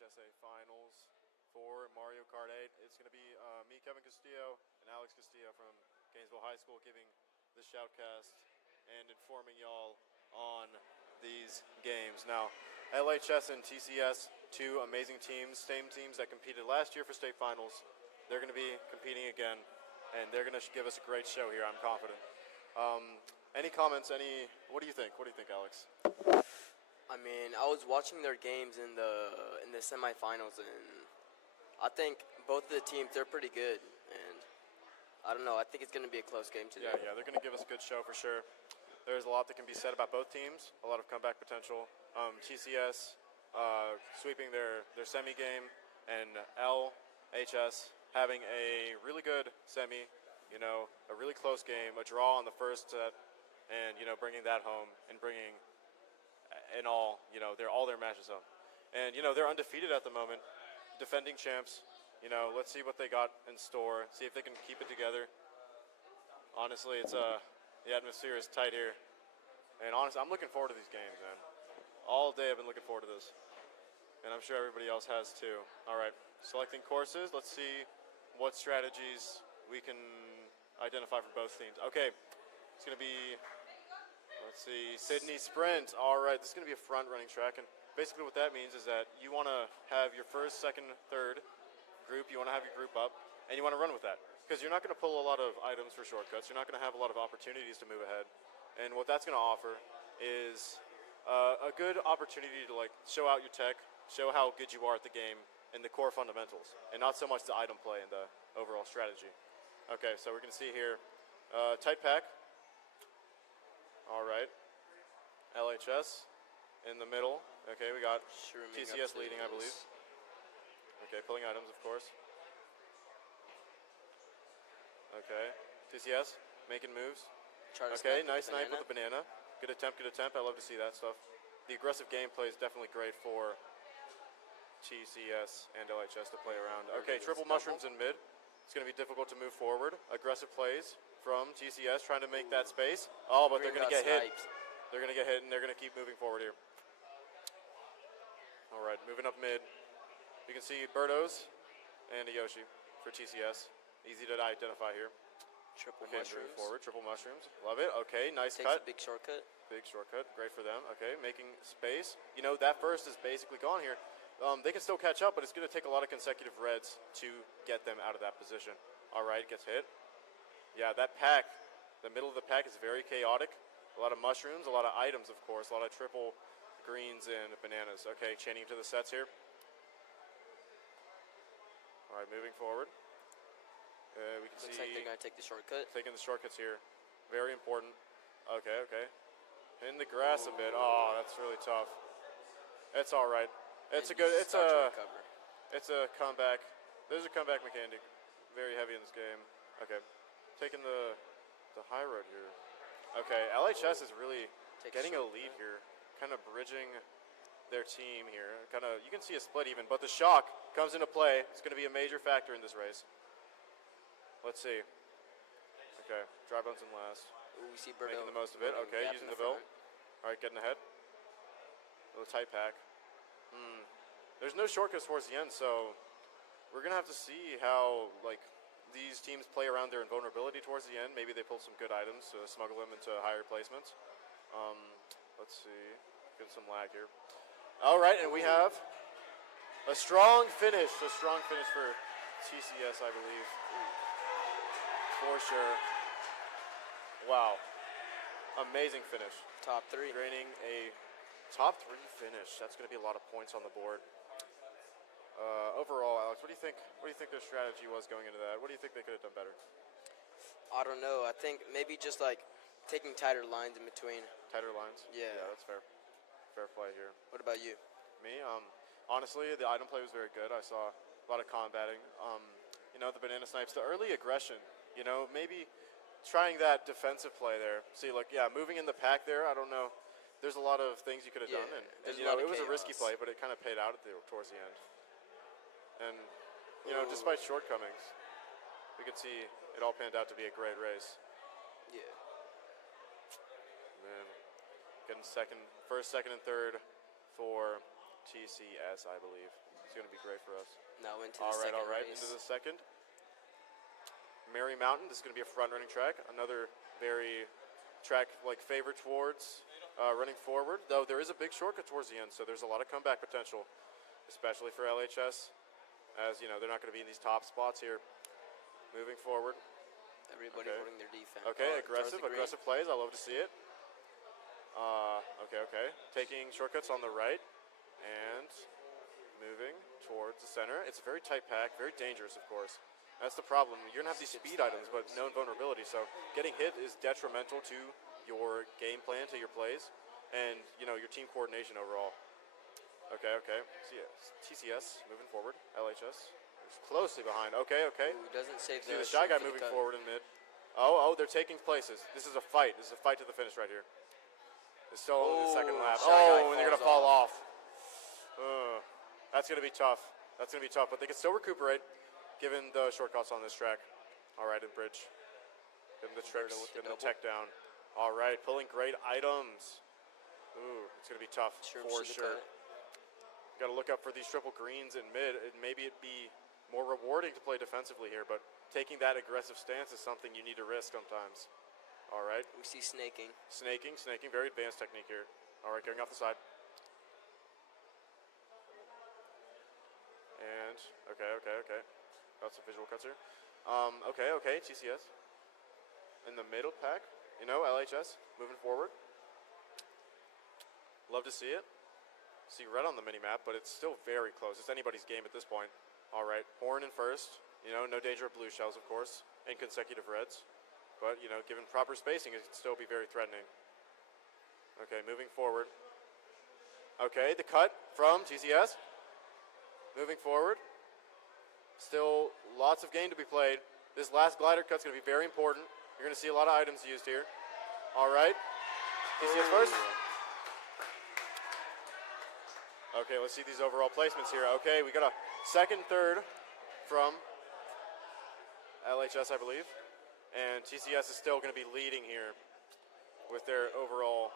LHSA Finals for Mario Kart 8. It's going to be me, Kevin Castillo, and Alex Castillo from Gainesville High School giving the shoutcast and informing y'all on these games. Now, LHS and TCS, two amazing teams, same teams that competed last year for state finals. They're going to be competing again, and they're going to give us a great show here, I'm confident. Any comments? What do you think? What do you think, Alex? I mean, I was watching their games in the semifinals, and I think both of the teams, they're pretty good. And I don't know, I think it's going to be a close game today. Yeah, they're going to give us a good show for sure. There's a lot that can be said about both teams, a lot of comeback potential. TCS sweeping their semi game, and LHS having a really good semi, a really close game, a draw on the first set, and, bringing that home and bringing in all their matches home. And, they're undefeated at the moment, defending champs. Let's see what they got in store, see if they can keep it together. Honestly, the atmosphere is tight here. And honestly, I'm looking forward to these games, man. All day I've been looking forward to this. And I'm sure everybody else has too. All right, selecting courses. Let's see what strategies we can identify for both teams. Okay, it's going to be, let's see, Sydney Sprint. All right, this is going to be a front-running track. And basically what that means is that you want to have your first, second, third group. You want to have your group up, and you want to run with that. Because you're not going to pull a lot of items for shortcuts. You're not going to have a lot of opportunities to move ahead. And what that's going to offer is a good opportunity to show out your tech, show how good you are at the game, and the core fundamentals, and not so much the item play and the overall strategy. Okay, so we're going to see here tight pack. All right, LHS in the middle. Okay, we got TCS leading, I believe. Okay, pulling items, of course. Okay, TCS making moves. Okay, nice snipe with a banana. Good attempt, I love to see that stuff. The aggressive gameplay is definitely great for TCS and LHS to play around. Okay, triple mushrooms in mid. It's going to be difficult to move forward. Aggressive plays from TCS trying to make that space. Oh, but they're going to get hit. They're going to get hit, and they're going to keep moving forward here. All right, moving up mid. You can see Birdos and a Yoshi for TCS. Easy to identify here. Triple mushrooms. Moving forward, triple mushrooms. Love it. Okay, nice Takes cut. A big shortcut. Big shortcut. Great for them. Okay, making space. That first is basically gone here. They can still catch up, but it's going to take a lot of consecutive reds to get them out of that position. All right, gets hit. Yeah, that pack, the middle of the pack is very chaotic. A lot of mushrooms, a lot of items, of course, a lot of triple greens and bananas. Okay, chaining to the sets here. All right, moving forward. We can Looks see like they're going to take the shortcut. Taking the shortcuts here. Very important. Okay. In the grass a bit. Oh, that's really tough. It's all right. It's a comeback. There's a comeback mechanic. Very heavy in this game. Okay. Taking the high road here. Okay, LHS is really getting a lead here. Kind of bridging their team here. You can see a split even, but the shock comes into play. It's going to be a major factor in this race. Let's see. Okay, dry bones in last. Ooh, we see Birdo making the most of it. Okay, using the Ville. All right, getting ahead. A little tight pack. There's no shortcuts towards the end, so we're going to have to see how these teams play around their invulnerability towards the end. Maybe they pull some good items to smuggle them into higher placements. Let's see. Get some lag here. All right, and we have a strong finish. A strong finish for TCS, I believe. For sure. Wow. Amazing finish. Top three. Draining a top 3 finish. That's going to be a lot of points on the board. Overall, Alex, what do you think? What do you think their strategy was going into that? What do you think they could have done better? I don't know. I think maybe just taking tighter lines in between. Tighter lines? Yeah, that's fair. Fair play here. What about you? Me? Honestly, the item play was very good. I saw a lot of combating. The banana snipes, the early aggression. Maybe trying that defensive play there. See, moving in the pack there. I don't know. There's a lot of things you could have done, and it was a risky play, but it kind of paid out towards the end. And despite shortcomings, we could see it all panned out to be a great race. Yeah. Man, getting first, second, and third for TCS, I believe. It's going to be great for us. Now into the second All right, race. into the second. Mary Mountain, this is going to be a front-running track. Another very track favored towards running forward, though there is a big shortcut towards the end, so there's a lot of comeback potential, especially for LHS, as they're not going to be in these top spots here. Moving forward. Everybody holding their defense. Okay, aggressive plays. I love to see it. Okay. Taking shortcuts on the right and moving towards the center. It's a very tight pack, very dangerous, of course. That's the problem. You're going to have these speed items, but no invulnerability. So getting hit is detrimental to your game plan, to your plays, and your team coordination overall. Okay. TCS moving forward. LHS is closely behind. Okay. Ooh, doesn't save See the shy guy moving forward in mid. Oh, they're taking places. This is a fight. This is a fight to the finish right here. It's still in the second lap. And they're going to fall off. That's going to be tough. But they can still recuperate, given the shortcuts on this track. All right, in bridge. Getting the tricks, getting the tech down. All right, pulling great items. Ooh, it's going to be tough for sure. Got to look up for these triple greens in mid. Maybe it'd be more rewarding to play defensively here, but taking that aggressive stance is something you need to risk sometimes. All right. We see snaking. Snaking. Very advanced technique here. All right, getting off the side. And, okay. Got some visual cuts here. Okay, TCS. In the middle pack, LHS moving forward. Love to see it. See red on the mini-map, but it's still very close. It's anybody's game at this point. All right, Horn in first. No danger of blue shells, of course, and consecutive reds. But, given proper spacing, it can still be very threatening. Okay, moving forward. Okay, the cut from TCS. Moving forward. Still lots of game to be played. This last glider cut's going to be very important. You're going to see a lot of items used here. All right. TCS first. Okay, let's see these overall placements here. Okay, we got a second, third from LHS, I believe. And TCS is still going to be leading here with their overall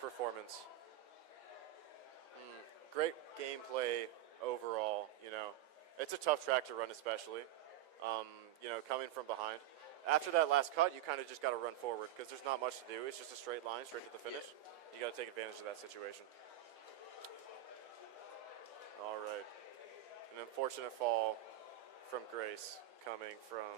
performance. Great gameplay overall, It's a tough track to run especially, coming from behind. After that last cut, you kind of just got to run forward because there's not much to do. It's just a straight line, straight to the finish. Yeah. You got to take advantage of that situation. All right. An unfortunate fall from Grace coming from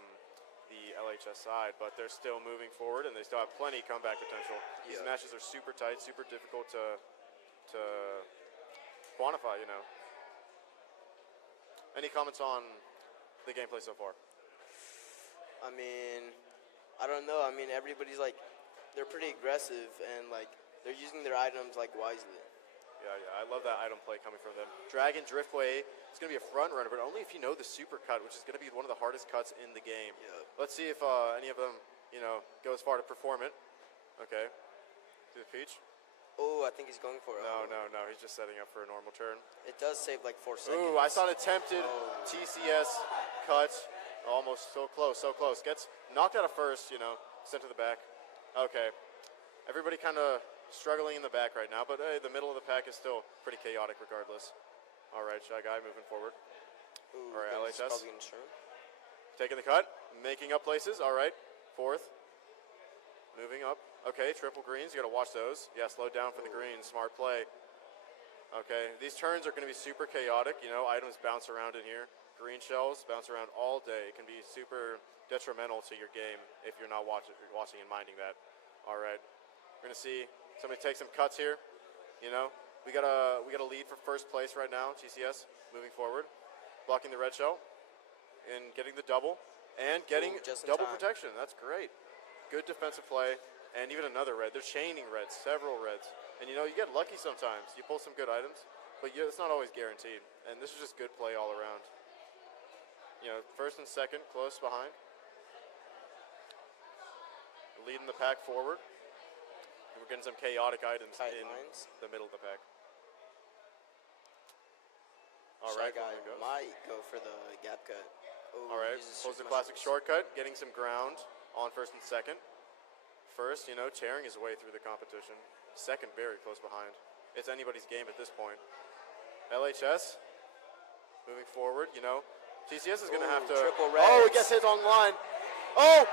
the LHS side, but they're still moving forward and they still have plenty of comeback potential. These matches are super tight, super difficult to quantify, Any comments on the gameplay so far? I mean, I don't know. I mean, everybody's they're pretty aggressive and they're using their items wisely. Yeah, I love that item play coming from them. Dragon Driftway is going to be a front runner, but only if you know the super cut, which is going to be one of the hardest cuts in the game. Yeah. Let's see if any of them, go as far to perform it. Okay. To the peach. Oh, I think he's going for it. No. He's just setting up for a normal turn. It does save 4 seconds. Ooh, I saw an attempted TCS cut. Almost so close. Gets knocked out of first, sent to the back. Okay. Everybody kind of struggling in the back right now, but the middle of the pack is still pretty chaotic regardless. All right, Shy Guy moving forward. Ooh, all right, LHS. Probably gonna turn. Taking the cut, making up places. All right, fourth. Moving up. Okay, triple greens. You got to watch those. Yeah, slow down for the greens. Smart play. Okay, these turns are going to be super chaotic. Items bounce around in here. Green shells bounce around all day. It can be super detrimental to your game if you're not watching and minding that. All right, we're going to see somebody take some cuts here. We got a lead for first place right now. TCS moving forward, blocking the red shell, and getting the double, and getting double protection. That's great. Good defensive play, and even another red. They're chaining reds, several reds, and you get lucky sometimes. You pull some good items, but it's not always guaranteed. And this is just good play all around. First and second, close behind. Leading the pack forward. And we're getting some chaotic items in the middle of the pack. All right, Shy Guy might go for the gap cut. Ooh, all right, pulls the classic shortcut, getting some ground on first and second. First, tearing his way through the competition. Second, very close behind. It's anybody's game at this point. LHS moving forward, you know. TCS is going to have to. Triple Oh, it reds. gets hit on line. Oh!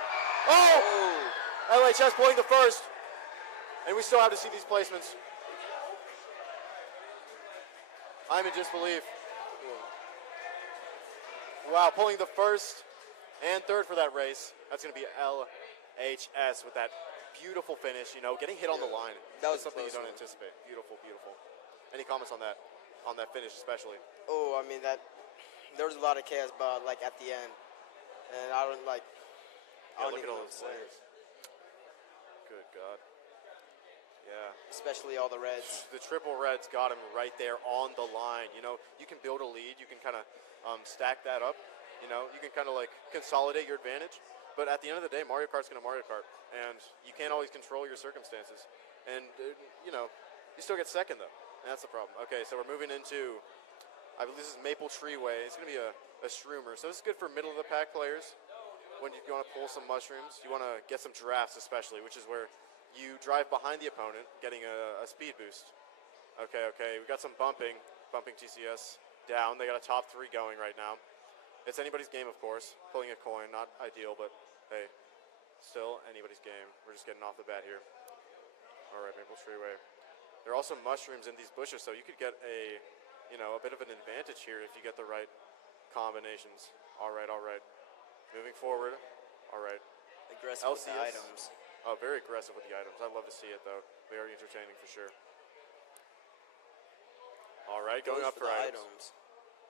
Oh! LHS pulling the first. And we still have to see these placements. I'm in disbelief. Wow, pulling the first and third for that race. That's going to be LHS with that beautiful finish, you know, getting hit on the line. That was That's something you close don't one. anticipate. Beautiful, beautiful. Any comments on that finish especially? Oh, I mean that. There was a lot of chaos, but like at the end, and I don't like. I Yeah, don't look at even all know those what to say. players. Good God. Yeah. Especially all the reds. The triple reds got him right there on the line. You know, you can build a lead. You can kind of stack that up. You know, you can kind of like consolidate your advantage. But at the end of the day, Mario Kart's going to Mario Kart. And you can't always control your circumstances. And, you know, you still get second, though. And that's the problem. Okay, so we're moving into, I believe this is Maple Tree Way. It's going to be a shroomer. So this is good for middle-of-the-pack players. When you want to pull some mushrooms, you want to get some drafts especially, which is where you drive behind the opponent, getting a speed boost. Okay, we got some bumping TCS down. They got a top 3 going right now. It's anybody's game, of course. Pulling a coin, not ideal, but hey, still anybody's game. We're just getting off the bat here. All right, Maple Treeway. There are also mushrooms in these bushes, so you could get a bit of an advantage here if you get the right combinations. All right. Moving forward. All right. Aggressive with the LCS. items. Oh, very aggressive with the items. I love to see it, though. Very entertaining for sure. All right, going Goes up for for the items.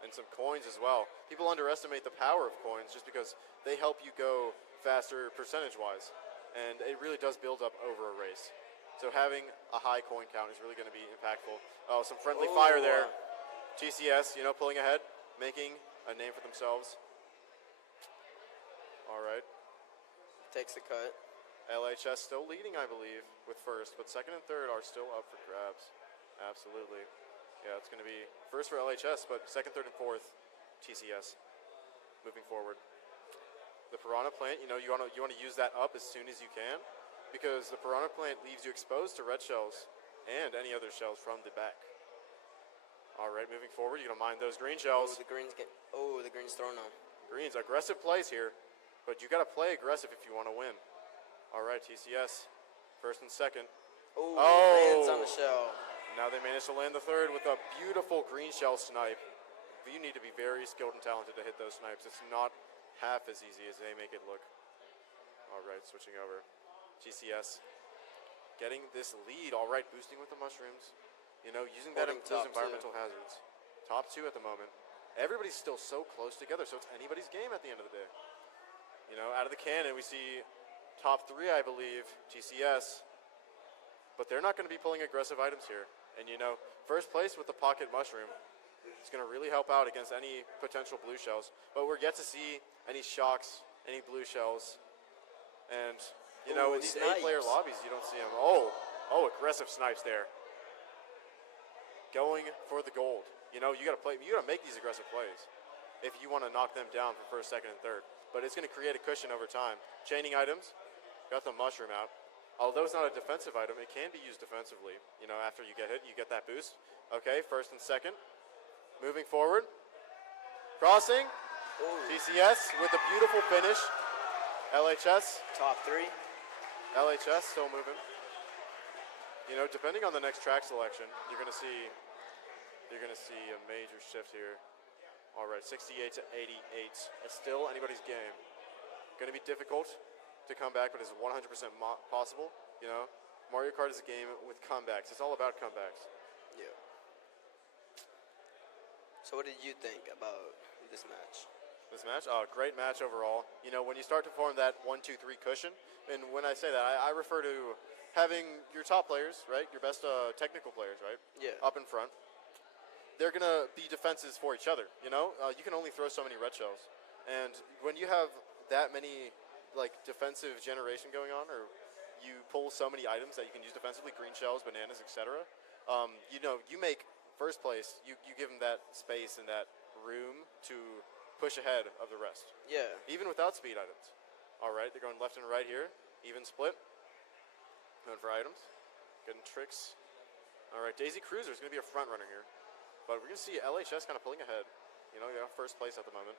And some coins as well. People underestimate the power of coins just because they help you go faster percentage-wise. And it really does build up over a race. So having a high coin count is really going to be impactful. Oh, some friendly fire there. TCS, pulling ahead, making a name for themselves. All right. Takes the cut. LHS still leading, I believe, with first, but second and third are still up for grabs. Absolutely. Yeah, it's going to be first for LHS, but second, third, and fourth, TCS. Moving forward. The Piranha Plant, you want to use that up as soon as you can, because the Piranha Plant leaves you exposed to red shells and any other shells from the back. All right, moving forward, you're going to mine those green shells. The green's thrown on. Greens, aggressive plays here, but you got to play aggressive if you want to win. All right, TCS, first and second. Lands on the shell. Now they managed to land the third with a beautiful green shell snipe. But you need to be very skilled and talented to hit those snipes. It's not half as easy as they make it look. All right, switching over. TCS getting this lead. All right, boosting with the mushrooms. Using those environmental hazards. Top 2 at the moment. Everybody's still so close together, so it's anybody's game at the end of the day. Out of the cannon, we see top 3, I believe, TCS. But they're not going to be pulling aggressive items here. And, first place with the pocket mushroom is going to really help out against any potential blue shells. But we're yet to see any shocks, any blue shells. And, in these 8-player lobbies, you don't see them. Oh, aggressive snipes there. Going for the gold. You got to make these aggressive plays if you want to knock them down for first, second, and third. But it's going to create a cushion over time. Chaining items, got the mushroom out. Although it's not a defensive item, it can be used defensively. After you get hit, you get that boost. Okay, first and second. Moving forward. Crossing. TCS with a beautiful finish. LHS. Top 3. LHS still moving. Depending on the next track selection, you're going to see a major shift here. All right, 68 to 88. It's still anybody's game. Going to be difficult to come back, but it's 100% possible. Mario Kart is a game with comebacks. It's all about comebacks. Yeah. So what did you think about this match? This match? Oh, great match overall. When you start to form that 1-2-3 cushion, and when I say that, I refer to having your top players, right? Your best technical players, right? Yeah. Up in front. They're going to be defenses for each other, you can only throw so many red shells. And when you have that many defensive generation going on, or you pull so many items that you can use defensively, green shells, bananas, etc. You make first place. You give them that space and that room to push ahead of the rest. Yeah. Even without speed items. All right, they're going left and right here. Even split. Going for items. Getting tricks. All right, Daisy Cruiser is going to be a front runner here. But we're going to see LHS kind of pulling ahead. You know, first place at the moment.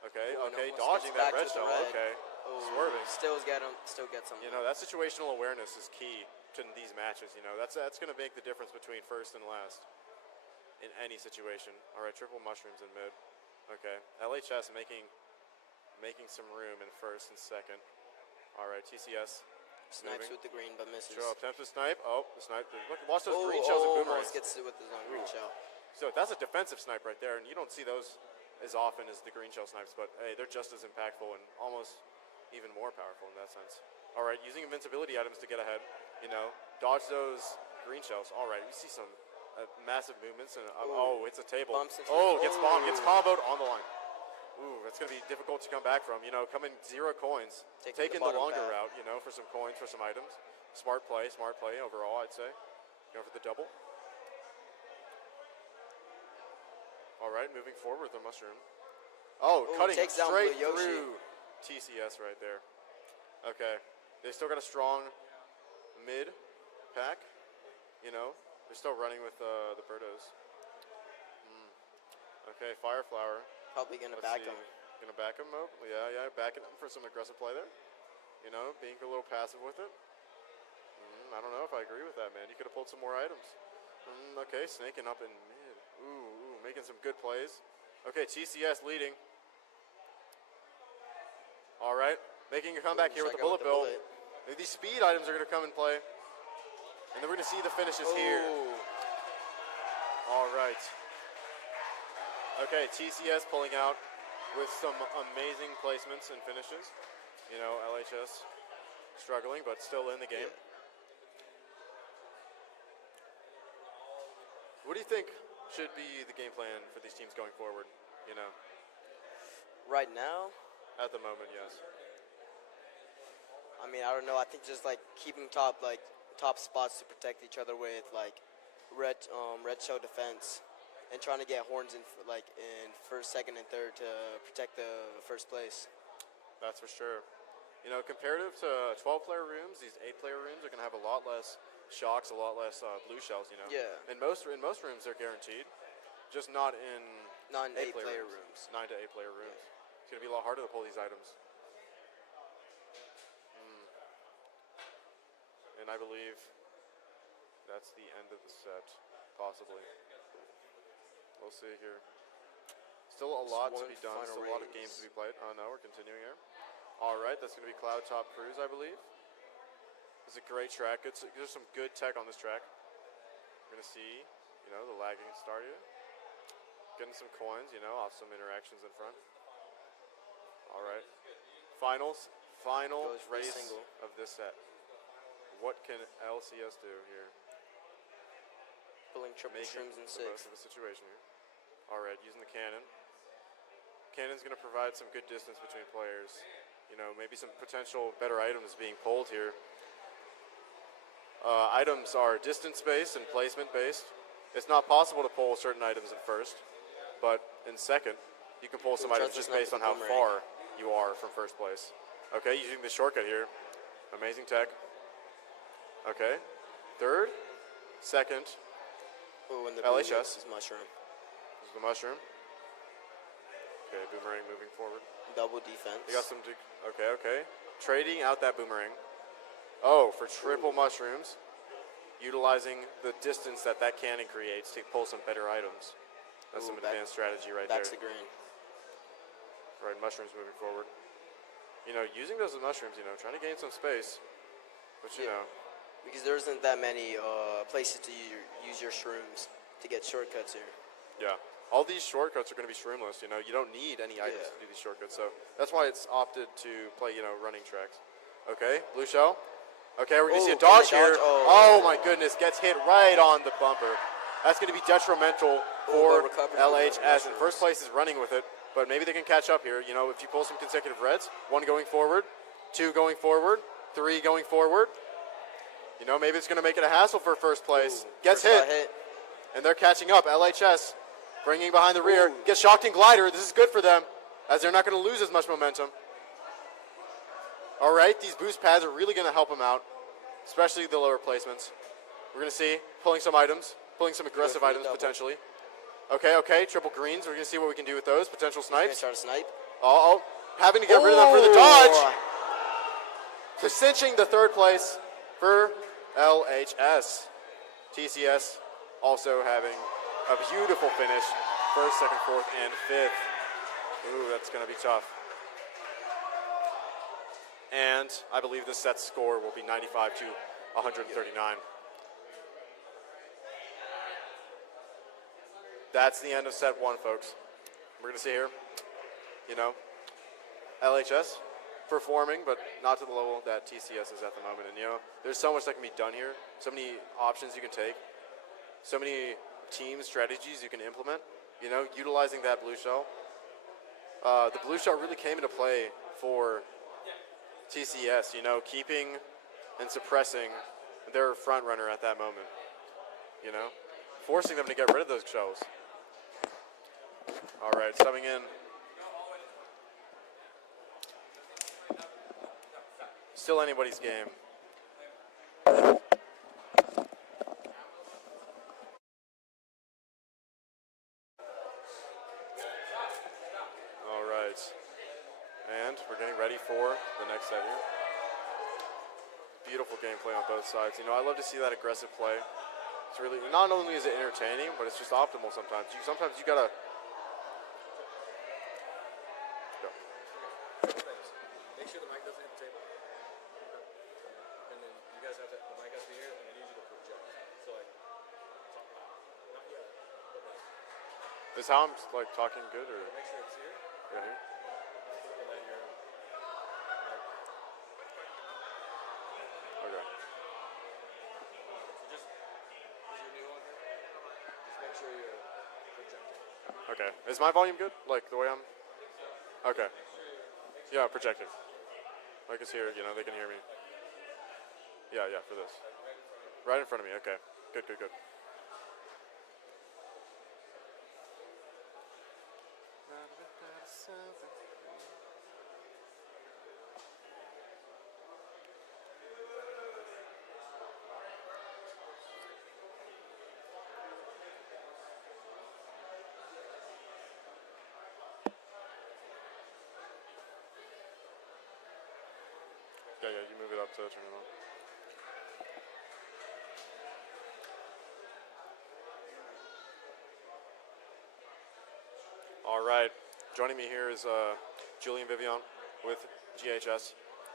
Okay, Ooh, okay, almost dodging gets that back red to the shell. red. Okay, Ooh, swerving. Still gets him. You know, that situational awareness is key to these matches. You know, that's going to make the difference between first and last in any situation. All right, triple mushrooms in mid. Okay, LHS making some room in first and second. All right, TCS Snipes moving. with the green, but misses. Show attempts to snipe. Oh, the snipe. Look, watch those green shells and boomerangs. Almost gets it with his own green shell. So that's a defensive snipe right there, and you don't see those as often as the green shell snipes, but hey, they're just as impactful and almost even more powerful in that sense. All right, using invincibility items to get ahead, you know, dodge those green shells. All right, we see some massive movements, and it's a table. Gets bombed, gets comboed on the line. Ooh, that's going to be difficult to come back from. You know, coming 0 coins, taking the longer route, you know, for some coins, for some items. Smart play overall, I'd say. Going for the double. All right, moving forward with the mushroom. Cutting straight through TCS right there. Okay, they still got a strong mid pack. You know, they're still running with the Birdos. Okay, Fire Flower. Probably gonna back him. Gonna back him up? Yeah, backing him for some aggressive play there. You know, being a little passive with it. I don't know if I agree with that, man. You could have pulled some more items. Okay, snaking up in mid. Ooh, making some good plays. Okay, TCS leading. All right, making a comeback here with the bullet bill. Maybe these speed items are gonna come and play. And then we're gonna see the finishes here. All right. Okay, TCS pulling out with some amazing placements and finishes. You know, LHS struggling, but still in the game. What do you think should be the game plan for these teams going forward? You know, right now, at the moment, yes. I mean, I don't know. I think just like keeping top spots to protect each other with like red shell defense. And trying to get horns in first, second, and third to protect the first place. That's for sure. You know, comparative to 12-player rooms, these 8-player rooms are going to have a lot less shocks, a lot less blue shells. You know. Yeah. In most rooms, they're guaranteed, just not in 8-player rooms. 9 to 8-player rooms. Yeah. It's going to be a lot harder to pull these items. And I believe that's the end of the set, possibly. We'll see here. Still a lot to be done. Still a lot of games to be played. Oh no, we're continuing here. All right, that's going to be Cloud Top Cruise, I believe. It's a great track. There's some good tech on this track. We're going to see, you know, the lagging start here. Getting some coins, you know, off some interactions in front. All right. Final race of this set. What can LCS do here? Pulling triple shrooms in 6. Most of the situation here. All right, using the cannon. Cannon's going to provide some good distance between players. You know, maybe some potential better items being pulled here. Items are distance-based and placement-based. It's not possible to pull certain items in first, but in second, you can pull some items just based on how far you are from first place. Okay, using the shortcut here. Amazing tech. Okay, third, second. And the LHS is mushroom. This is the mushroom. Okay, boomerang moving forward. Double defense. You got some. Okay. Trading out that boomerang. Oh, for triple mushrooms, utilizing the distance that cannon creates to pull some better items. That's some advanced strategy right there. That's the green. Right, mushrooms moving forward. You know, using those mushrooms, you know, trying to gain some space, but you know. Because there isn't that many places to use your shrooms to get shortcuts here. Yeah. All these shortcuts are going to be shroomless. You know, you don't need any items to do these shortcuts. So that's why it's opted to play, you know, running tracks. Okay, blue shell. Okay, we're going to see a dodge here. Oh, my goodness. Gets hit right on the bumper. That's going to be detrimental for LHS. And first place is running with it. But maybe they can catch up here. You know, if you pull some consecutive reds. 1 going forward. 2 going forward. 3 going forward. You know, maybe it's going to make it a hassle for first place. Gets hit. And they're catching up. LHS bringing behind the rear. Gets shocked in glider. This is good for them, as they're not going to lose as much momentum. All right, these boost pads are really going to help them out, especially the lower placements. We're going to see pulling some items, pulling some aggressive items potentially. Okay, triple greens. We're going to see what we can do with those. Potential snipes. Try to snipe. Oh, having to get rid of them for the dodge. So cinching the third place for LHS. TCS also having a beautiful finish. First, second, fourth, and fifth. Ooh, that's going to be tough. And I believe this set score will be 95 to 139. That's the end of set one, folks. We're going to see here, you know, LHS performing, but not to the level that TCS is at the moment. And, you know, there's so much that can be done here, so many options you can take, so many team strategies you can implement, you know, utilizing that blue shell. The blue shell really came into play for TCS, you know, keeping and suppressing their front runner at that moment, you know, forcing them to get rid of those shells. All right, subbing in. Still anybody's game. All right, and we're getting ready for the next set here. Beautiful gameplay on both sides. You know, I love to see that aggressive play. It's really, not only is it entertaining, but it's just optimal sometimes. Sometimes you gotta. Make sure the mic doesn't hit the table. And then you guys have to, the mic has to be here, and I need you to project. So like, talk loud. Not yet, but like. Is how I'm like talking good or? Make sure it's here. Right here. And then you're. Okay. So just, because you're new on here, just make sure you're projecting. Okay. Is my volume good? Like the way I'm? Okay. Yeah, projecting. I can hear, you know, they can hear me. Yeah, for this. Right in front of me, okay. Good. Yeah, you move it up to turn it on. All right, joining me here is Julian Vivian with GHS.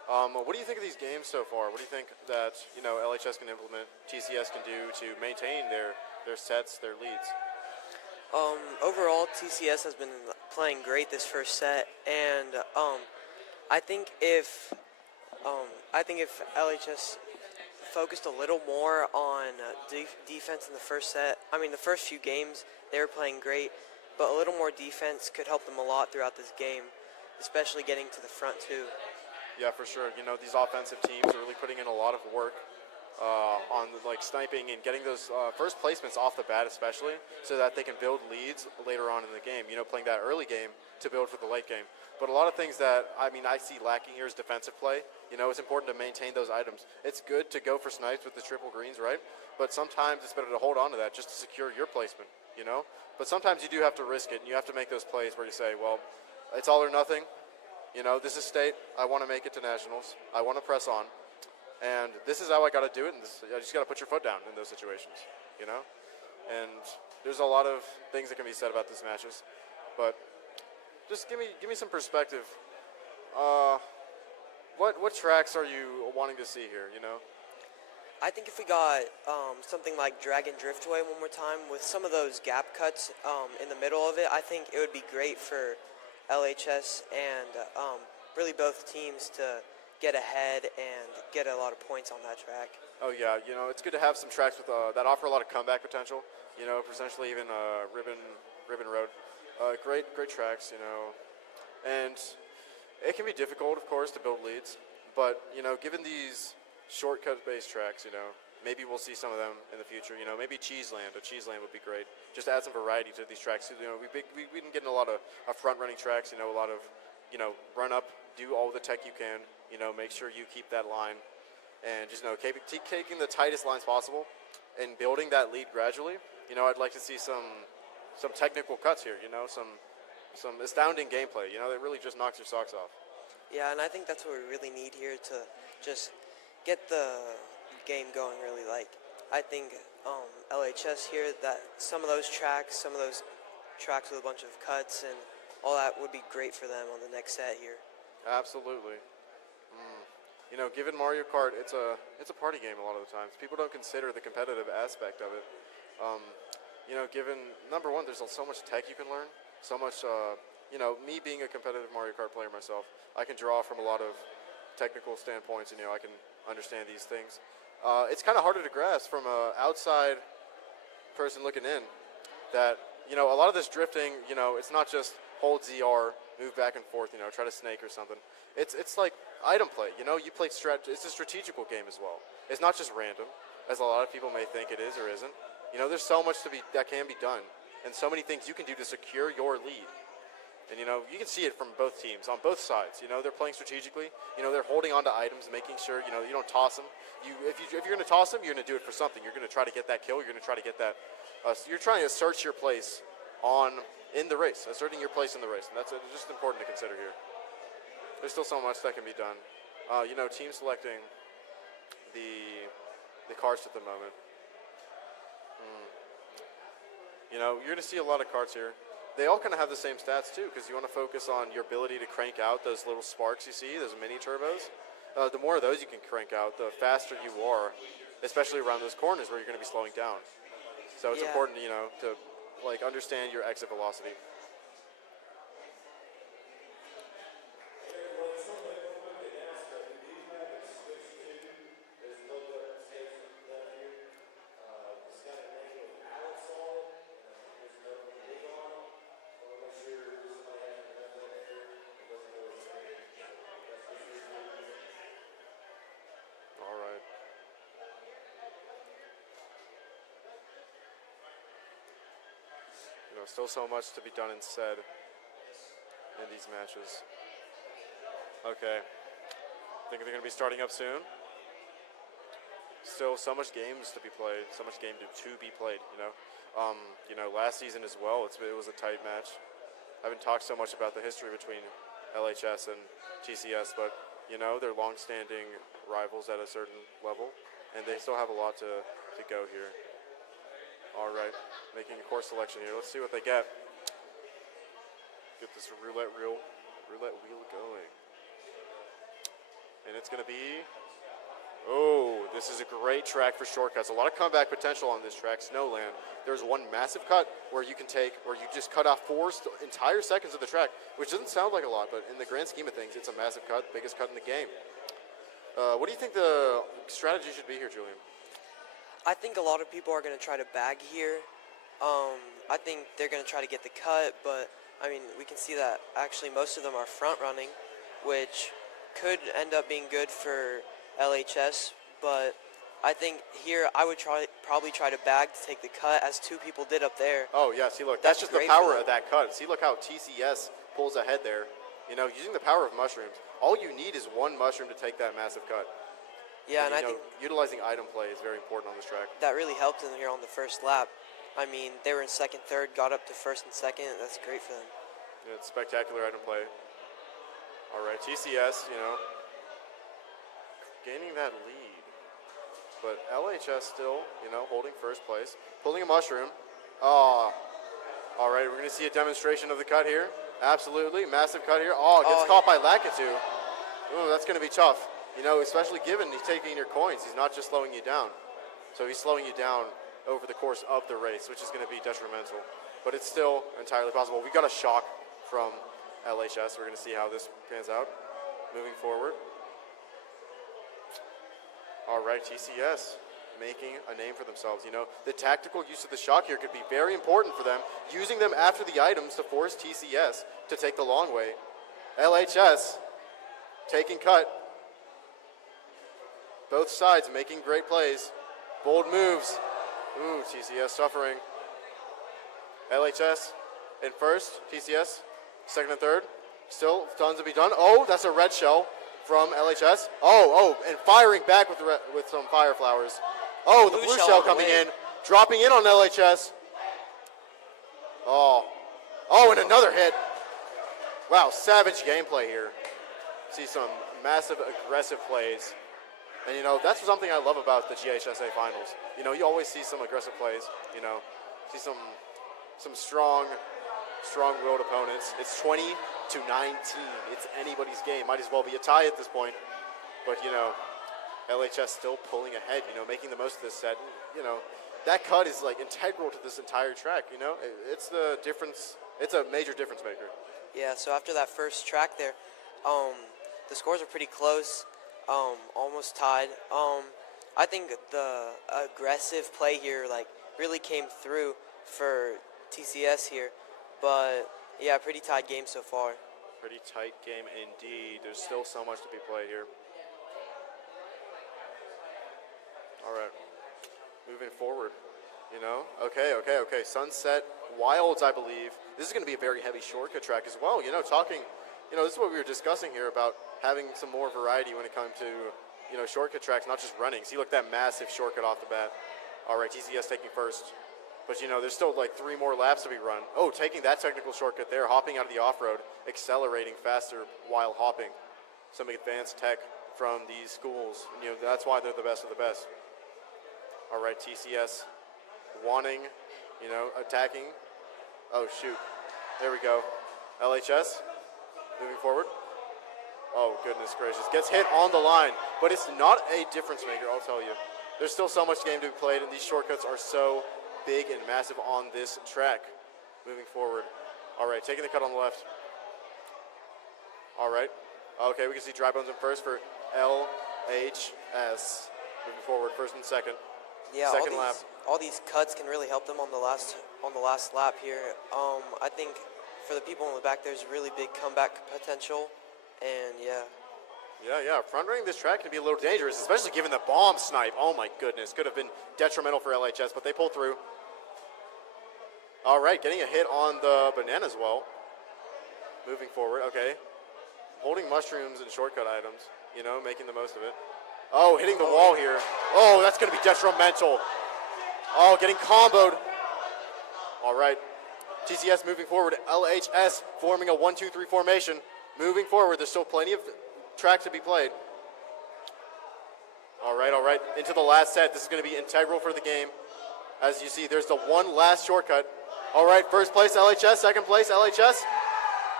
What do you think of these games so far? What do you think that, you know, LHS can implement, TCS can do to maintain their sets, their leads? Overall, TCS has been playing great this first set, and I think if LHS focused a little more on defense in the first set, the first few games they were playing great, but a little more defense could help them a lot throughout this game, especially getting to the front too. Yeah, for sure. You know, these offensive teams are really putting in a lot of work on like sniping and getting those first placements off the bat, especially so that they can build leads later on in the game. You know, playing that early game to build for the late game. But a lot of things that I see lacking here is defensive play. You know, it's important to maintain those items. It's good to go for snipes with the triple greens, right? But sometimes it's better to hold on to that just to secure your placement. You know, but sometimes you do have to risk it, and you have to make those plays where you say, well, it's all or nothing. You know, this is state. I want to make it to nationals. I want to press on. And this is how I got to do it. And I just got to put your foot down in those situations, you know? And there's a lot of things that can be said about these matches. But just give me some perspective. What tracks are you wanting to see here, you know? I think if we got something like Dragon Driftway one more time with some of those gap cuts in the middle of it, I think it would be great for LHS and really both teams to get ahead and get a lot of points on that track. Oh yeah, you know, it's good to have some tracks with that offer a lot of comeback potential. You know, potentially even Ribbon Road. Great tracks, you know, and it can be difficult, of course, to build leads. But you know, given these shortcut-based tracks, you know, maybe we'll see some of them in the future. You know, maybe Cheeseland. A Cheeseland would be great. Just add some variety to these tracks. You know, we've been getting a lot of front-running tracks. You know, a lot of, you know, run up, do all the tech you can. You know, make sure you keep that line, and just, you know, keep taking the tightest lines possible, and building that lead gradually. You know, I'd like to see some some technical cuts here, you know, some astounding gameplay, you know, that really just knocks your socks off. Yeah, and I think that's what we really need here to just get the game going really. Like, I think LHS here, that some of those tracks with a bunch of cuts and all that would be great for them on the next set here. Absolutely. You know, given Mario Kart, it's a party game a lot of the times. People don't consider the competitive aspect of it. You know, given, number one, there's so much tech you can learn, so much, you know, me being a competitive Mario Kart player myself, I can draw from a lot of technical standpoints, and, you know, I can understand these things. It's kind of harder to grasp from an outside person looking in that, you know, a lot of this drifting, you know, it's not just hold ZR, move back and forth, you know, try to snake or something. It's like item play, you know, you play it's a strategical game as well. It's not just random, as a lot of people may think it is or isn't. You know, there's so much that can be done, and so many things you can do to secure your lead. And, you know, you can see it from both teams, on both sides. You know, they're playing strategically. You know, they're holding on to items, making sure, you know, you don't toss them. If you're going to toss them, you're going to do it for something. You're going to try to get that kill. You're going to try to get that. You're trying to assert your place in the race, asserting your place in the race. And that's just important to consider here. There's still so much that can be done. You know, team selecting the carts at the moment. You know, you're going to see a lot of carts here. They all kind of have the same stats too, because you want to focus on your ability to crank out those little sparks you see, those mini turbos. The more of those you can crank out, the faster you are, especially around those corners where you're going to be slowing down. So it's important, you know, to like understand your exit velocity. Still so much to be done and said in these matches. Okay. I think they're going to be starting up soon. Still so much games to be played, so much game to be played, you know. You know, last season as well, it was a tight match. I haven't talked so much about the history between LHS and TCS, but, you know, they're long-standing rivals at a certain level, and they still have a lot to go here. All right, making a course selection here. Let's see what they get. Get this roulette wheel going. And it's going to be, oh, this is a great track for shortcuts. A lot of comeback potential on this track, Snowland. There's one massive cut where you just cut off 4 entire seconds of the track, which doesn't sound like a lot, but in the grand scheme of things, it's a massive cut, biggest cut in the game. What do you think the strategy should be here, Julian? I think a lot of people are going to try to bag here. I think they're going to try to get the cut, but, I mean, we can see that actually most of them are front-running, which could end up being good for LHS, but I think here I would probably try to bag to take the cut, as 2 people did up there. Oh, yeah, see, look, that's just the power of that cut. See, look how TCS pulls ahead there. You know, using the power of mushrooms, all you need is 1 mushroom to take that massive cut. Yeah, and I think utilizing item play is very important on this track. That really helped them here on the first lap. I mean, they were in second, third, got up to first and second. That's great for them. Yeah, it's spectacular item play. All right, TCS, you know, gaining that lead. But LHS still, you know, holding first place. Pulling a mushroom. Oh, all right, we're going to see a demonstration of the cut here. Absolutely, massive cut here. Oh, it gets caught by Lakitu. Ooh, that's going to be tough. You know, especially given he's taking your coins, he's not just slowing you down. So he's slowing you down over the course of the race, which is going to be detrimental. But it's still entirely possible. We got a shock from LHS. We're going to see how this pans out moving forward. All right, TCS making a name for themselves. You know, the tactical use of the shock here could be very important for them, using them after the items to force TCS to take the long way. LHS taking cut. Both sides making great plays. Bold moves. Ooh, TCS suffering. LHS in first. TCS second and third. Still tons to be done. Oh, that's a red shell from LHS. Oh, and firing back with some fire flowers. Oh, the blue shell coming in. Dropping in on LHS. Oh, and another hit. Wow, savage gameplay here. See some massive aggressive plays. And, that's something I love about the GHSA finals. You always see some aggressive plays, see some strong-willed opponents. It's 20-19. It's anybody's game. Might as well be a tie at this point. But, LHS still pulling ahead, making the most of this set. That cut is, integral to this entire track, It's the difference. It's a major difference maker. Yeah, so after that first track there, the scores are pretty close, almost tied. I think the aggressive play here, really came through for TCS here. But, yeah, pretty tight game so far. Pretty tight game indeed. There's still so much to be played here. All right. Moving forward, Okay. Sunset Wilds, I believe. This is going to be a very heavy shortcut track as well. This is what we were discussing here about having some more variety when it comes to, shortcut tracks, not just running. See, look, that massive shortcut off the bat. All right, TCS taking first. But, there's still 3 more laps to be run. Oh, taking that technical shortcut there, hopping out of the off-road, accelerating faster while hopping. Some advanced tech from these schools. That's why they're the best of the best. All right, TCS wanting, attacking. Oh, shoot. There we go. LHS moving forward. Oh, goodness gracious. Gets hit on the line, but it's not a difference maker, I'll tell you. There's still so much game to be played, and these shortcuts are so big and massive on this track. Moving forward. All right, taking the cut on the left. All right. Okay, we can see Dry Bones in first for LHS. Moving forward, first and second. Yeah, second lap. All these cuts can really help them on the last lap here. I think for the people in the back, there's really big comeback potential, and yeah. Yeah. Front running this track can be a little dangerous, especially given the bomb snipe. Oh my goodness, could have been detrimental for LHS, but they pulled through. All right, getting a hit on the banana as well. Moving forward, okay. Holding mushrooms and shortcut items, making the most of it. Oh, hitting the wall here. Oh, that's going to be detrimental. Oh, getting comboed. All right. TCS moving forward. LHS forming a 1-2-3 formation. Moving forward. There's still plenty of track to be played. All right. Into the last set. This is going to be integral for the game. As you see, there's the one last shortcut. All right, first place LHS, second place LHS,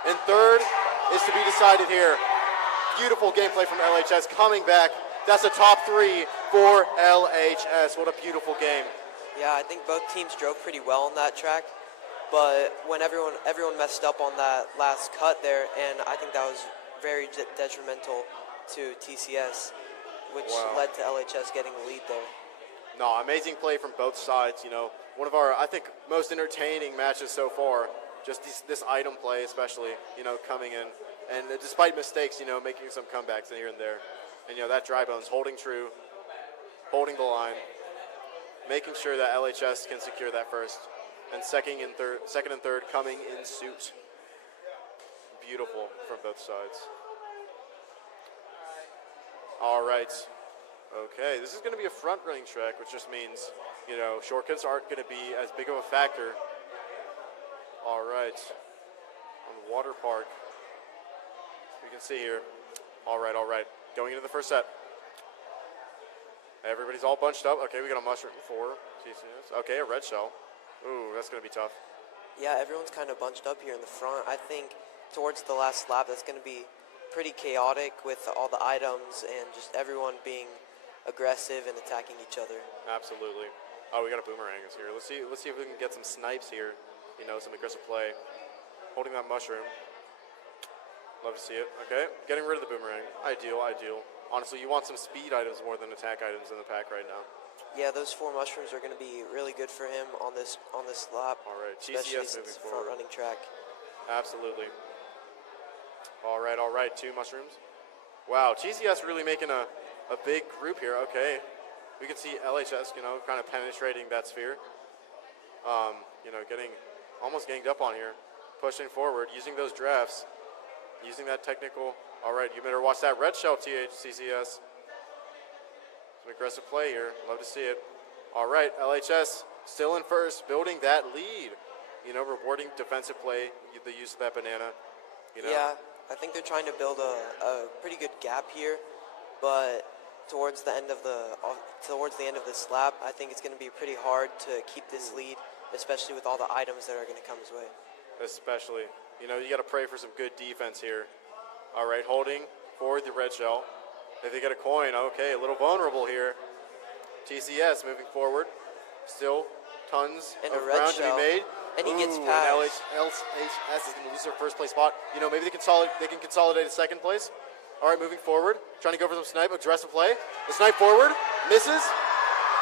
and third is to be decided here. Beautiful gameplay from LHS coming back. That's a top 3 for LHS. What a beautiful game. Yeah, I think both teams drove pretty well on that track, but when everyone messed up on that last cut there, and I think that was very detrimental to TCS, which led to LHS getting the lead there. No, amazing play from both sides. One of our, I think, most entertaining matches so far. Just this item play, especially, coming in, and despite mistakes, making some comebacks here and there. And that Dry Bones holding true, holding the line, making sure that LHS can secure that first, and second and third coming in suit. Beautiful from both sides. All right. Okay, this is going to be a front-running track, which just means, shortcuts aren't going to be as big of a factor. All right. On the water park, you can see here. All right. Going into the first set. Everybody's all bunched up. Okay, we got a mushroom for TCS. Okay, a red shell. Ooh, that's going to be tough. Yeah, everyone's kind of bunched up here in the front. I think towards the last lap, that's going to be pretty chaotic with all the items and just everyone being aggressive and attacking each other. Absolutely. Oh, we got a boomerang here. Let's see if we can get some snipes here. Some aggressive play. Holding that mushroom. Love to see it. Okay, getting rid of the boomerang. Ideal. Honestly, you want some speed items more than attack items in the pack right now. Yeah, those 4 mushrooms are going to be really good for him on this lap. All right, especially TCS since moving it's a forward. front-running track. Absolutely. All right, 2 mushrooms. Wow, TCS really making a big group here. Okay, we can see LHS, kind of penetrating that sphere. Getting almost ganged up on here, pushing forward, using those drafts, using that technical. All right, you better watch that red shell, TCS. Some aggressive play here. Love to see it. All right, LHS still in first, building that lead. rewarding defensive play, the use of that banana. Yeah, I think they're trying to build a pretty good gap here, but towards the end of this lap, I think it's going to be pretty hard to keep this lead, especially with all the items that are going to come his way. Especially, you got to pray for some good defense here. All right, holding forward the red shell. If they get a coin, okay, a little vulnerable here. TCS moving forward. Still tons And of a red ground to be shell. made. And he gets And past. LHS is going to lose their first place spot. Maybe they can consolidate a second place. All right, moving forward. Trying to go for some snipe, aggressive play. The snipe forward, misses.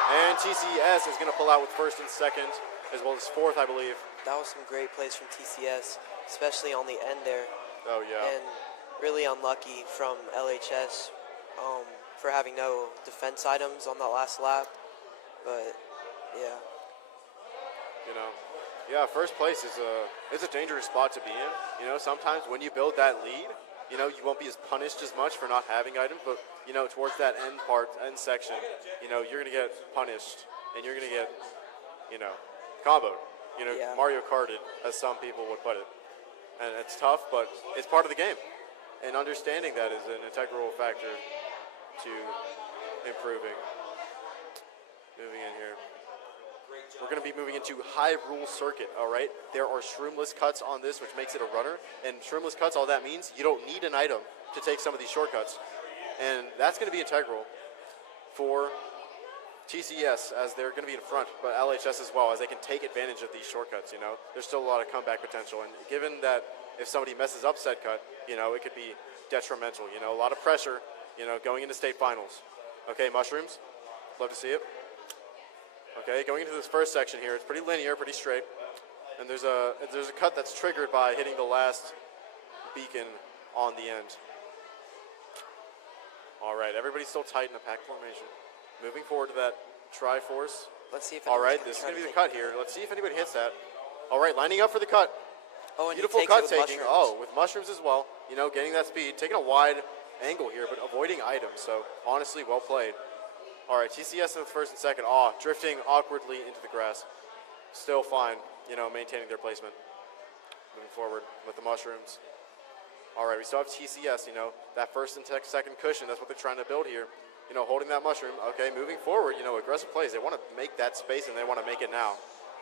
And TCS is going to pull out with first and second, as well as fourth, I believe. That was some great plays from TCS, especially on the end there. Oh, yeah. And really unlucky from LHS for having no defense items on that last lap. But, yeah. Yeah, first place is a dangerous spot to be in. Sometimes when you build that lead, you won't be as punished as much for not having items, but, towards that end section, you're going to get punished, and you're going to get, comboed. Yeah. Mario Karted, as some people would put it. And it's tough, but it's part of the game. And understanding that is an integral factor to improving. Moving in here. We're going to be moving into high rule circuit, all right? There are shroomless cuts on this, which makes it a runner. And shroomless cuts, all that means, you don't need an item to take some of these shortcuts. And that's going to be integral for TCS, as they're going to be in front, but LHS as well, as they can take advantage of these shortcuts, There's still a lot of comeback potential. And given that if somebody messes up said cut, it could be detrimental. A lot of pressure, going into state finals. Okay, mushrooms. Love to see it. Okay, going into this first section here, it's pretty linear, pretty straight. And there's a cut that's triggered by hitting the last beacon on the end. All right, everybody's still tight in a pack formation. Moving forward to that Triforce. Let's see if All right, anyone's this is gonna going to be try the cut here. Let's see if anybody hits that. All right, lining up for the cut. Oh, and Beautiful he takes cut it with taking. mushrooms. Oh, with mushrooms as well. Getting that speed, taking a wide angle here, but avoiding items. So honestly, well played. All right, TCS in the first and second. Drifting awkwardly into the grass. Still fine, maintaining their placement. Moving forward with the mushrooms. All right, we still have TCS, that first and second cushion. That's what they're trying to build here. Holding that mushroom. Okay, moving forward, aggressive plays. They want to make that space, and they want to make it now.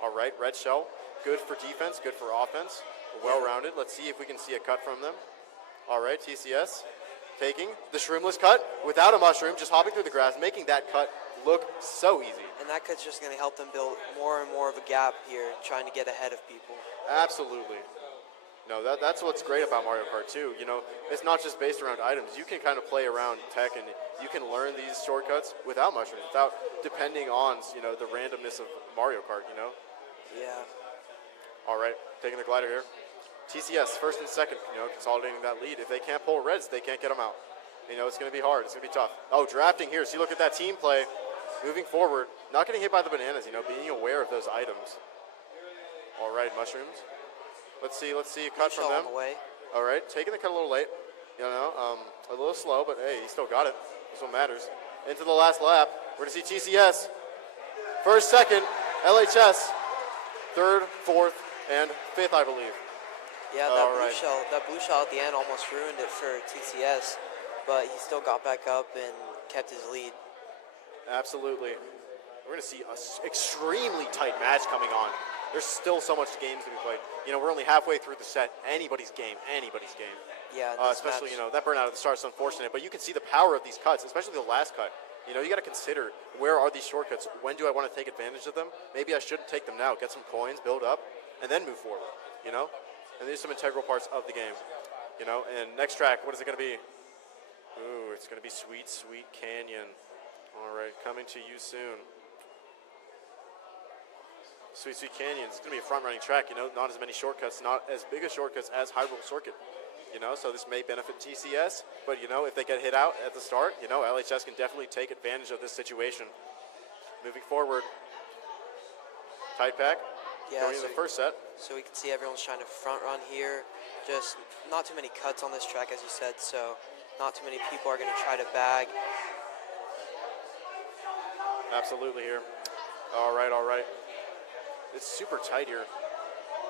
All right, red shell. Good for defense, good for offense. Well-rounded. Let's see if we can see a cut from them. All right, TCS taking the shroomless cut without a mushroom, just hopping through the grass, making that cut look so easy. And that cut's just going to help them build more and more of a gap here, trying to get ahead of people. Absolutely. No, that's what's great about Mario Kart too. It's not just based around items. You can kind of play around tech, and you can learn these shortcuts without mushrooms, without depending on the randomness of Mario Kart. Yeah. All right, taking the glider here. TCS first and second, consolidating that lead. If they can't pull reds, they can't get them out. It's going to be hard. It's going to be tough. Oh, drafting here. So you look at that team play, moving forward, not getting hit by the bananas. Being aware of those items. All right, mushrooms. Let's see a cut from them. On the way. All right, taking the cut a little late. A little slow, but hey, he still got it. That's what matters. Into the last lap. We're going to see TCS. First, second, LHS. Third, fourth, and fifth, I believe. Yeah, that blue shell at the end almost ruined it for TCS, but he still got back up and kept his lead. Absolutely. We're going to see an extremely tight match coming on. There's still so much games to be played. We're only halfway through the set. Anybody's game. Yeah, especially, that burnout at the start is unfortunate, but you can see the power of these cuts, especially the last cut. You got to consider, where are these shortcuts? When do I want to take advantage of them? Maybe I shouldn't take them now. Get some coins, build up, and then move forward, And these are some integral parts of the game, And next track, what is it going to be? Ooh, it's going to be Sweet, Sweet Canyon. All right, coming to you soon. Sweet, Sweet Canyon. It's going to be a front-running track, Not as many shortcuts, not as big a shortcuts as Hyrule Circuit. So this may benefit TCS, but, if they get hit out at the start, LHS can definitely take advantage of this situation. Moving forward, tight pack, going into the first set. So we can see everyone's trying to front run here. Just not too many cuts on this track, as you said, so not too many people are going to try to bag. Absolutely here. All right. It's super tight here.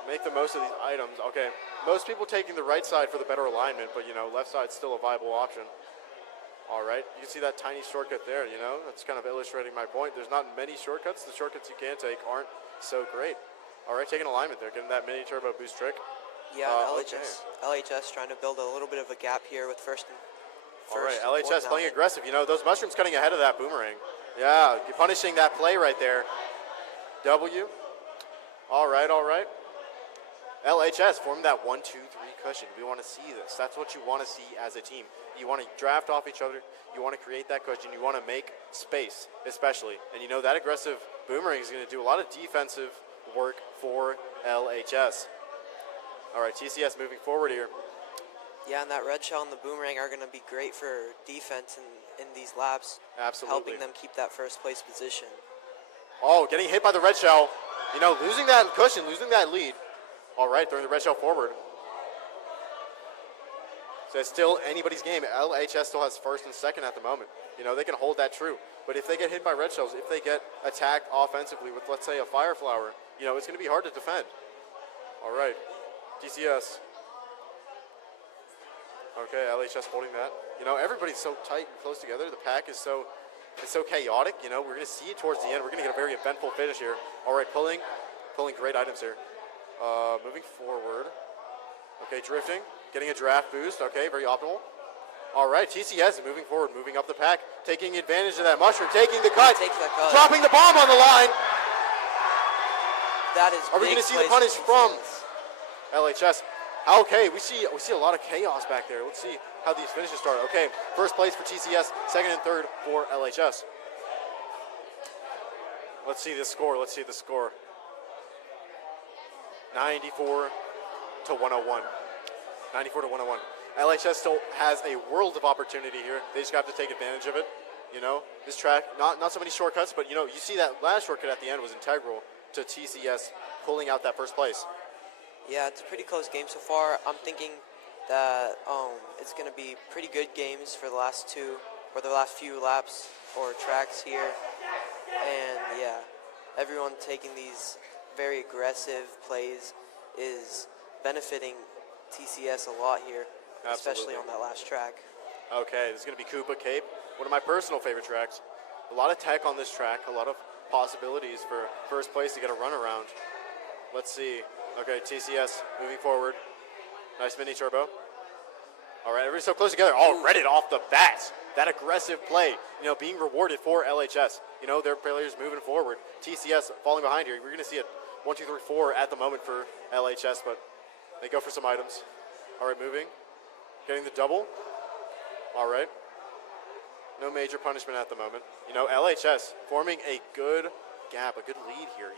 make the most of these items. Okay, most people taking the right side for the better alignment, but, left side's still a viable option. All right, you can see that tiny shortcut there, That's kind of illustrating my point. There's not many shortcuts. The shortcuts you can take aren't so great. All right, taking alignment there, getting that mini turbo boost trick. Yeah, LHS trying to build a little bit of a gap here with first. All right, LHS playing aggressive. Those mushrooms cutting ahead of that boomerang. Yeah, you're punishing that play right there. W. All right. LHS formed that 1-2-3 cushion. We want to see this. That's what you want to see as a team. You want to draft off each other. You want to create that cushion. You want to make space, especially. And that aggressive boomerang is going to do a lot of defensive work for LHS. All right, TCS moving forward here. Yeah, and that red shell and the boomerang are going to be great for defense in these laps. Absolutely. Helping them keep that first place position. Oh, getting hit by the red shell. Losing that cushion, losing that lead. All right, throwing the red shell forward. So it's still anybody's game. LHS still has first and second at the moment. They can hold that true. But if they get hit by red shells, if they get attacked offensively with, let's say, a fire flower, it's going to be hard to defend. All right, TCS. Okay, LHS holding that. Everybody's so tight and close together. The pack is so chaotic. We're going to see it towards the end. We're going to get a very eventful finish here. All right, pulling great items here. Moving forward. Okay, drifting, getting a draft boost. Okay, very optimal. All right, TCS moving forward, moving up the pack, taking advantage of that mushroom, taking the cut, dropping the bomb on the line. That is. Are we going to see the punish from LHS? Okay, we see a lot of chaos back there. Let's see how these finishes start. Okay, first place for TCS, second and third for LHS. Let's see the score. 94 to 101. 94 to 101. LHS still has a world of opportunity here. They just have to take advantage of it. This track, not so many shortcuts, but you see that last shortcut at the end was integral to TCS pulling out that first place. Yeah, it's a pretty close game so far. I'm thinking that it's going to be pretty good games for the last few laps or tracks here. And yeah, everyone taking these very aggressive plays is benefiting TCS a lot here, especially on that last track. Okay, this is going to be Koopa Cape, one of my personal favorite tracks. A lot of tech on this track, a lot of possibilities for first place to get a run around. Let's see. Okay, TCS moving forward. Nice mini turbo. All right, everybody's so close together. Oh, read it off the bat. That aggressive play, being rewarded for LHS. Their players moving forward. TCS falling behind here. We're going to see it 1, 2, 3, 4 at the moment for LHS, but they go for some items. All right, moving. Getting the double. All right. No major punishment at the moment. LHS forming a good gap, a good lead here,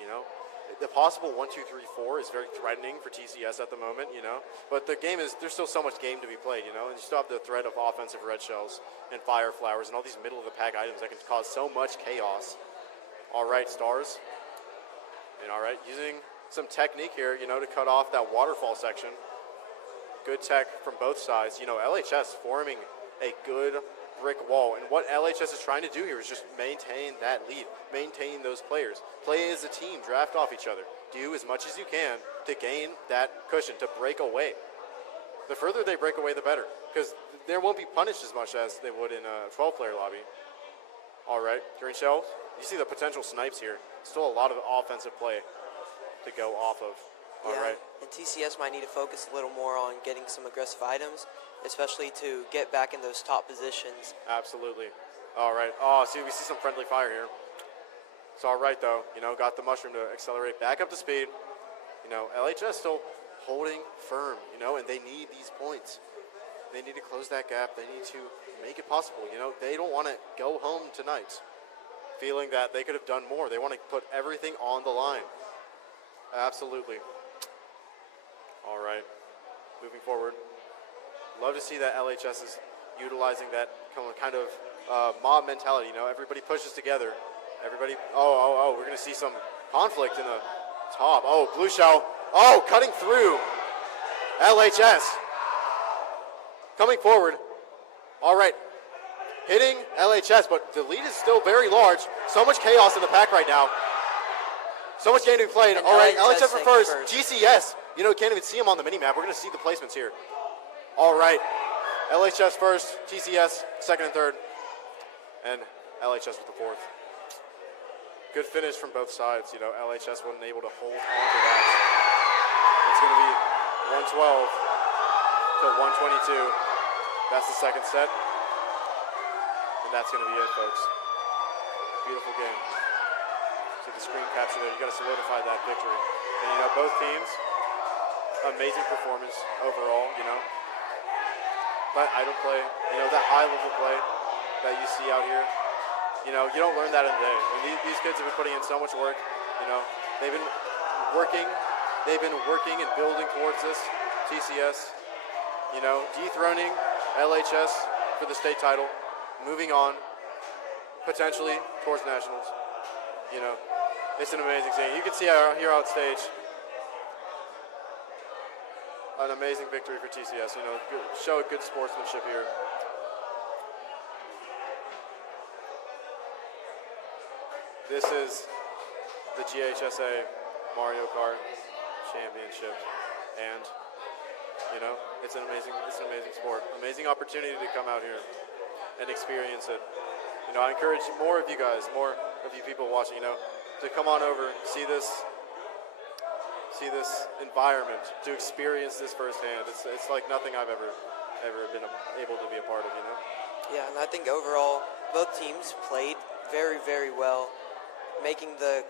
The possible 1, 2, 3, 4 is very threatening for TCS at the moment, But the game there's still so much game to be played, And you still have the threat of offensive red shells and fire flowers and all these middle of the pack items that can cause so much chaos. All right, stars. And all right, using some technique here, to cut off that waterfall section. Good tech from both sides. LHS forming a good brick wall. And what LHS is trying to do here is just maintain that lead, maintain those players. Play as a team, draft off each other. Do as much as you can to gain that cushion, to break away. The further they break away, the better, because they won't be punished as much as they would in a 12-player lobby. All right, green shell. You see the potential snipes here. Still a lot of offensive play to go off of. All right. And TCS might need to focus a little more on getting some aggressive items, especially to get back in those top positions. Absolutely. All right. Oh, see, we see some friendly fire here. It's all right, though. Got the mushroom to accelerate back up to speed. LHS still holding firm, and they need these points. They need to close that gap. They need to make it possible. They don't want to go home tonight feeling that they could have done more. They want to put everything on the line. Absolutely. All right. Moving forward. Love to see that LHS is utilizing that kind of mob mentality. Everybody pushes together. Everybody. Oh, we're going to see some conflict in the top. Oh, blue shell. Oh, cutting through. LHS. Coming forward. All right. Hitting LHS, but the lead is still very large. So much chaos in the pack right now. So much game to be played. And All right, LHS LHS for first. first. TCS. You know, can't even see them on the mini map. We're going to see the placements here. All right. LHS first. TCS second and third. And LHS with the fourth. Good finish from both sides. You know, LHS wasn't able to hold on to that. It's going to be 112 to 122. That's the second set. And that's going to be it, folks. Beautiful game. See the screen capture there. You got to solidify that victory. And you know, both teams, amazing performance overall. You know, that idle play, you know, that high level play that you see out here. You know, you don't learn that in a day. And these kids have been putting in so much work. You know, they've been working and building towards this. TCS, you know, dethroning LHS for the state title, moving on potentially towards nationals. You know, it's an amazing scene. You can see here on stage an amazing victory for TCS. You know, show good sportsmanship here. This is the GHSA Mario Kart Championship, and you know, it's an amazing sport, amazing opportunity to come out here and experience it. You know, I encourage more of you guys, more of you people watching, you know, to come on over, see this environment, to experience this firsthand. It's like nothing I've ever been able to be a part of, you know. Yeah, and I think overall both teams played very, very well, making the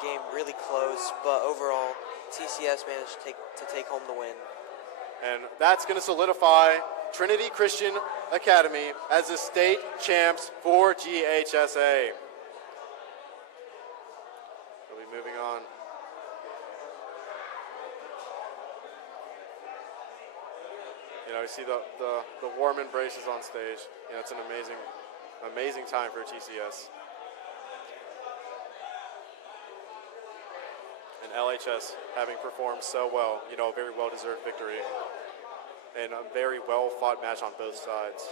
game really close. But overall, TCS managed to take home the win. And that's going to solidify Trinity Christian Academy as the state champs for GHSA. We'll be moving on. You know, you see the warm embraces on stage. You know, it's an amazing time for TCS. And LHS having performed so well, you know, a very well-deserved victory. And a very well-fought match on both sides.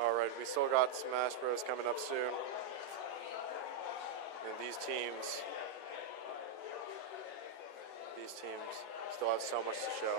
All right, we still got Smash Bros coming up soon. And these teams still have so much to show.